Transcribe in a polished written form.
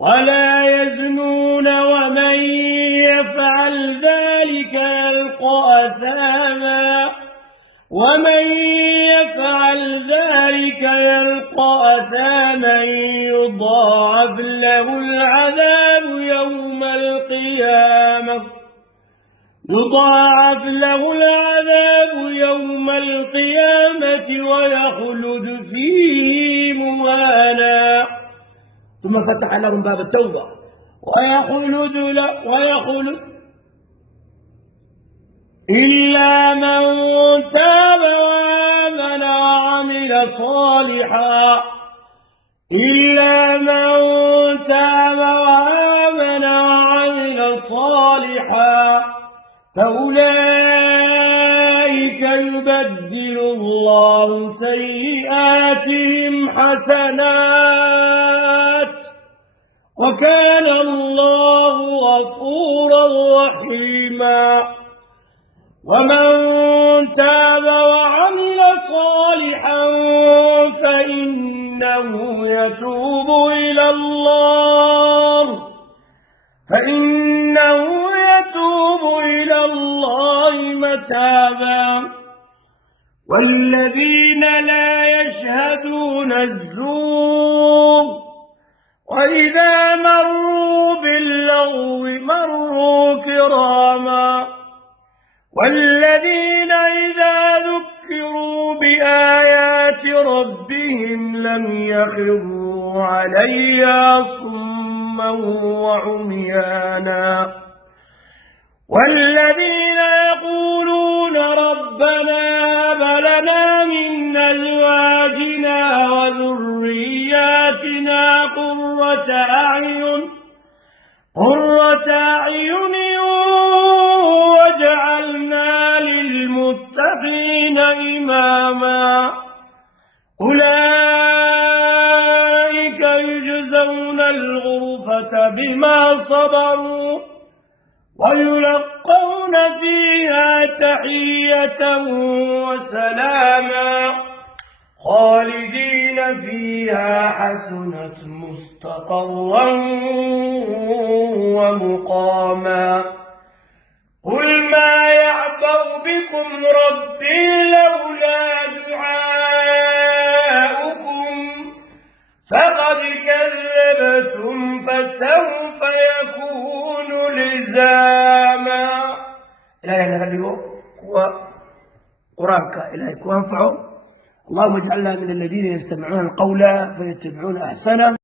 ولا يزنون ومن يفعل ذلك يلقى أثاما يضاعف له العذاب يوم القيامة ويخلد فيه مهانا. ثم فتح لهم باب التوبة ويخلد إلا من تاب وآمن وعمل صالحا فأولئك يبدل الله سيئاتهم حسنات وكان الله غفورا رحيما. ومن تاب وعمل صالحا فإنه يتوب إلى الله متابا. والذين لا يشهدون الزور وإذا مروا باللغو مروا كراما. والذين إذا ذكروا بآيات ربهم لم يخروا عليها صما وعميانا. والذين يقولون ربنا هب لنا من أزواجنا وذرياتنا قرة أعين واجعلنا للمتقين إماما. أولئك يجزون الغرفة بما صبروا ويلقون فيها تحية وسلاما خالدين فيها حسنت مستقرا ومقاما. قل ما يعبأ بكم ربي لولا دعاؤكم فقد كذبتم فسوف يكون لزاما. إلهي نغلقه قرآنك إلهي وانفعه. اللهم اجعلنا من الذين يستمعون القول فيتبعون أحسنه.